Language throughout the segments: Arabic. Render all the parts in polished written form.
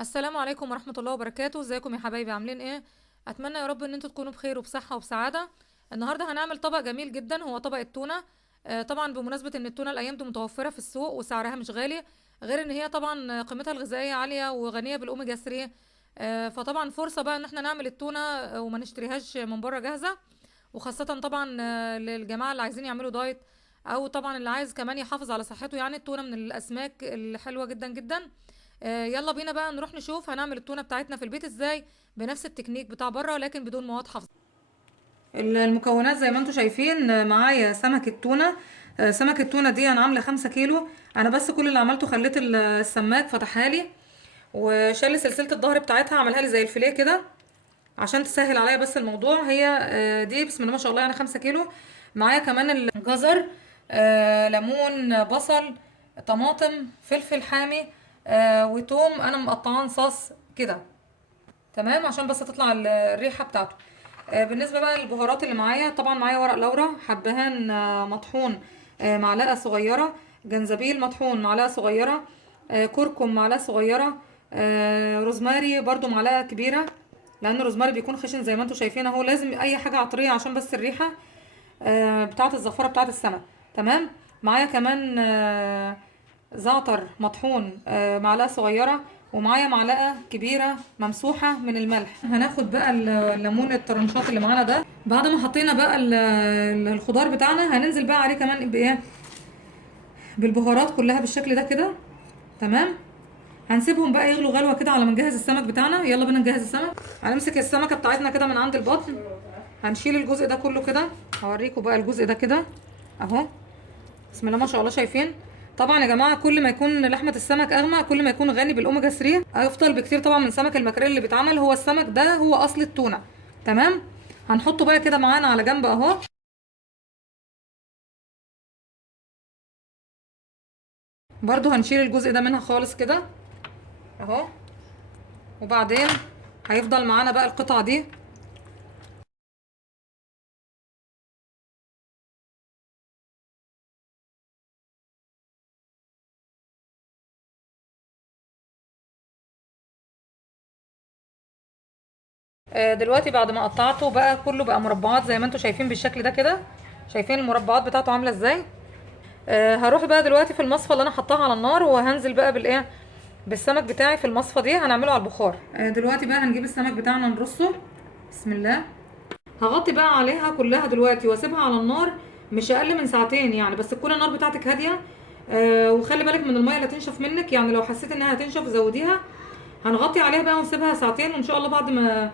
السلام عليكم ورحمة الله وبركاته. ازيكم يا حبايبي؟ عاملين ايه؟ اتمنى يا رب ان انتوا تكونوا بخير وبصحة وبسعادة. النهاردة هنعمل طبق جميل جدا، هو طبق التونة. طبعا بمناسبة ان التونة الايام دي متوفرة في السوق وسعرها مش غالي، غير ان هي طبعا قيمتها الغذائية عالية وغنية بالاوميجا 3. فطبعا فرصة بقى ان احنا نعمل التونة وما نشتريهاش من بره جاهزة. وخاصة طبعا للجماعة اللي عايزين يعملوا دايت، او طبعا اللي عايز كمان يحافظ على صحته. يعني التونة من الاسماك الحلوة جدا جدا. يلا بينا بقى نروح نشوف هنعمل التونة بتاعتنا في البيت ازاي، بنفس التكنيك بتاع بره لكن بدون مواد حافظة. المكونات زي ما انتم شايفين، معايا سمك التونة. سمك التونة دي انا عاملة 5 كيلو. انا بس كل اللي عملته خليت السماك فتحها لي وشال سلسلة الظهر بتاعتها، عملها لي زي الفيليه كده عشان تسهل عليا بس الموضوع. هي دي بسم الله ما شاء الله يعني 5 كيلو. معايا كمان الجزر، ليمون، بصل، طماطم، فلفل حامي، وتوم انا مقطعاه صاص كده. تمام عشان بس تطلع الريحه بتاعته. بالنسبه بقى للبهارات اللي معايا، طبعا معايا ورق لورا، حبهان مطحون معلقه صغيره، جنزبيل مطحون معلقه صغيره، كركم معلقه صغيره، روزماري برضو معلقه كبيره، لان الروزماري بيكون خشن زي ما انتم شايفين اهو. لازم اي حاجه عطريه عشان بس الريحه بتاعه الزفاره بتاعه السمك. تمام. معايا كمان زعتر مطحون معلقه صغيره، ومعايا معلقه كبيره ممسوحه من الملح. هناخد بقى الليمون الطرنشات اللي معانا ده، بعد ما حطينا بقى الخضار بتاعنا هننزل بقى عليه كمان بايه، بالبهارات كلها بالشكل ده كده. تمام. هنسيبهم بقى يغلوا غلوه كده على ما نجهز السمك بتاعنا. يلا بينا نجهز السمك. هنمسك السمكه بتاعتنا كده من عند البطن، هنشيل الجزء ده كله كده. هوريكم بقى الجزء ده كده اهو. بسم الله ما شاء الله، شايفين؟ طبعا يا جماعه كل ما يكون لحمه السمك اغمق كل ما يكون غني بالاوميجا 3، افضل بكتير طبعا من سمك المكاريل اللي بيتعمل. هو السمك ده هو اصل التونه. تمام. هنحطه بقى كده معانا على جنب اهو. برضو هنشيل الجزء ده منها خالص كده اهو. وبعدين هيفضل معانا بقى القطعه دي. دلوقتي بعد ما قطعته بقى كله بقى مربعات زي ما انتم شايفين بالشكل ده كده. شايفين المربعات بتاعته عامله ازاي؟ هروح بقى دلوقتي في المصفى اللي انا حطاها على النار، وهنزل بقى بالايه، بالسمك بتاعي في المصفى دي هنعمله على البخار. دلوقتي بقى هنجيب السمك بتاعنا نرصه. بسم الله. هغطي بقى عليها كلها دلوقتي واسيبها على النار مش اقل من ساعتين يعني، بس تكون النار بتاعتك هاديه. وخلي بالك من الميه اللي تنشف منك، يعني لو حسيت انها هتنشف زوديها. هنغطي عليها بقى ونسيبها ساعتين، وان شاء الله بعد ما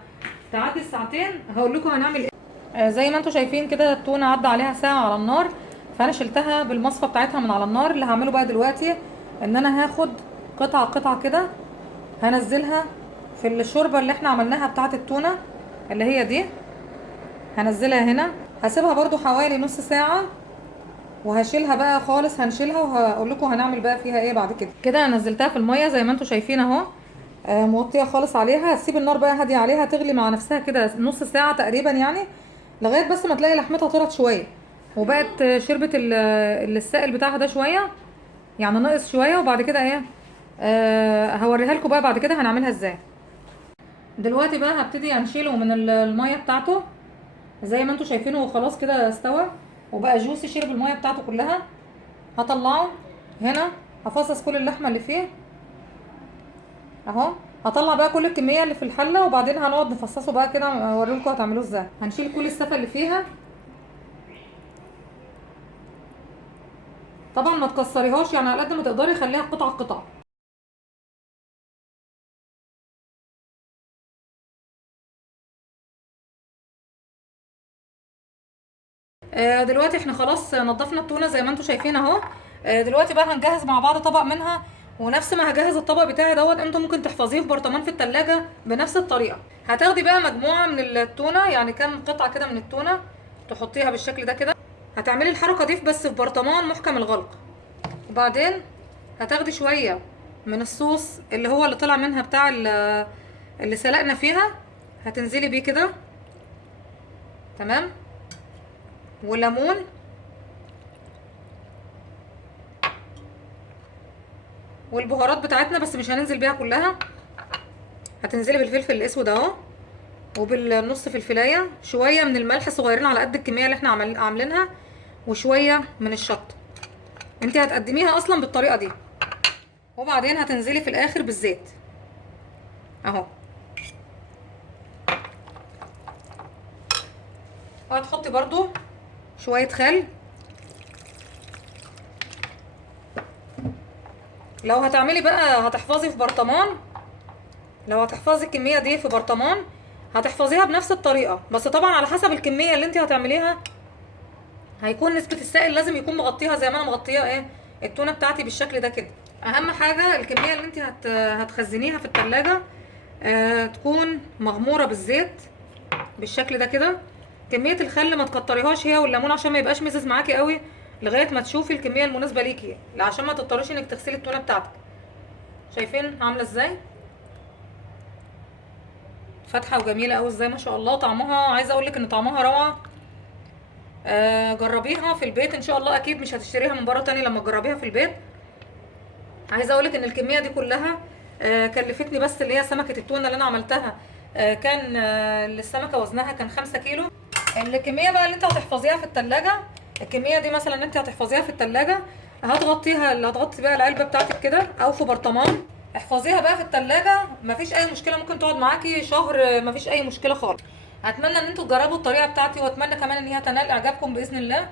تعدي الساعتين هقول لكم هنعمل ايه. زي ما انتم شايفين كده التونه عدى عليها ساعه على النار، فانا شلتها بالمصفى بتاعتها من على النار. اللي هعمله بقى دلوقتي ان انا هاخد قطعه قطعه كده، هنزلها في الشوربه اللي احنا عملناها بتاعه التونه اللي هي دي. هنزلها هنا، هسيبها برضو حوالي نص ساعه وهشيلها بقى خالص. هنشيلها وهقول لكم هنعمل بقى فيها ايه بعد كده. كده انا نزلتها في الميه زي ما انتم شايفين اهو. موطيه خالص عليها. هسيب النار بقى هاديه عليها تغلي مع نفسها كده نص ساعه تقريبا يعني، لغايه بس ما تلاقي لحمتها طرت شويه وبقت شربت السائل بتاعها ده شويه، يعني ناقص شويه. وبعد كده ايه، هوريها لكم بقى بعد كده هنعملها ازاي. دلوقتي بقى هبتدي انشيله من الميه بتاعته. زي ما انتم شايفينه هو خلاص كده استوى وبقى جوسي، شرب الميه بتاعته كلها. هطلعه هنا، هفصص كل اللحمه اللي فيه اهو. هطلع بقى كل الكميه اللي في الحله وبعدين هنقعد نفصصه بقى كده اوريلكم هتعملوه ازاي. هنشيل كل السفه اللي فيها. طبعا ما تكسريهاش، يعني على قد ما تقدري خليها قطع قطع. دلوقتي احنا خلاص نضفنا التونه زي ما انتم شايفين اهو. دلوقتي بقى هنجهز مع بعض طبق منها، ونفس ما هجهز الطبق بتاعي دوت انتوا ممكن تحفظيه في برطمان في التلاجة بنفس الطريقه. هتاخدي بقى مجموعه من التونه، يعني كام قطعه كده من التونه تحطيها بالشكل ده كده. هتعملي الحركه دي بس في برطمان محكم الغلق. وبعدين هتاخدي شويه من الصوص اللي هو اللي طلع منها بتاع اللي سلقنا فيها، هتنزلي بيه كده. تمام. وليمون، والبهارات بتاعتنا بس مش هننزل بيها كلها. هتنزلي بالفلفل الاسود اهو، وبالنص فلفلايه، شويه من الملح صغيرين على قد الكميه اللي احنا عاملينها، وشويه من الشطه. انت هتقدميها اصلا بالطريقه دي، وبعدين هتنزلي في الاخر بالزيت اهو. وهتحطي برضو شويه خل. لو هتعملي بقى هتحفظي في برطمان، لو هتحفظي الكميه دي في برطمان هتحفظيها بنفس الطريقه، بس طبعا على حسب الكميه اللي انت هتعمليها هيكون نسبه السائل لازم يكون مغطيها زي ما انا مغطيه ايه التونه بتاعتي بالشكل ده كده. اهم حاجه الكميه اللي انت هتخزنيها في التلاجة تكون مغموره بالزيت بالشكل ده كده. كميه الخل ما تكتريهاش هي والليمون عشان ما يبقاش مزز معاكي قوي، لغايه ما تشوفي الكميه المناسبه ليكي، عشان ما تضطريش انك تغسلي التونه بتاعتك. شايفين عامله ازاي؟ فاتحه وجميله قوي ازاي ما شاء الله. طعمها عايزه اقول لك ان طعمها روعه. جربيها في البيت ان شاء الله، اكيد مش هتشتريها من بره تاني لما تجربيها في البيت. عايزه اقول لك ان الكميه دي كلها كلفتني بس اللي هي سمكه التونه اللي انا عملتها. كان السمكه وزنها كان 5 كيلو. الكميه بقى اللي انت هتحفظيها في التلاجة، الكميه دي مثلا انت هتحفظيها في التلاجة، هتغطيها اللي هتغطي بقى العلبه بتاعتك كده او في برطمان. احفظيها بقى في التلاجة، مفيش اي مشكله، ممكن تقعد معاكي شهر مفيش اي مشكله خالص. اتمنى ان انتوا تجربوا الطريقه بتاعتي، واتمنى كمان ان هي تنال اعجابكم باذن الله.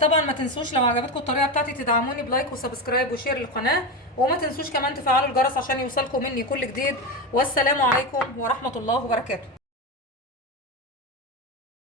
طبعا ما تنسوش لو عجبتكم الطريقه بتاعتي تدعموني بلايك وسبسكرايب وشير للقناه، وما تنسوش كمان تفعلوا الجرس عشان يوصلكم مني كل جديد. والسلام عليكم ورحمه الله وبركاته.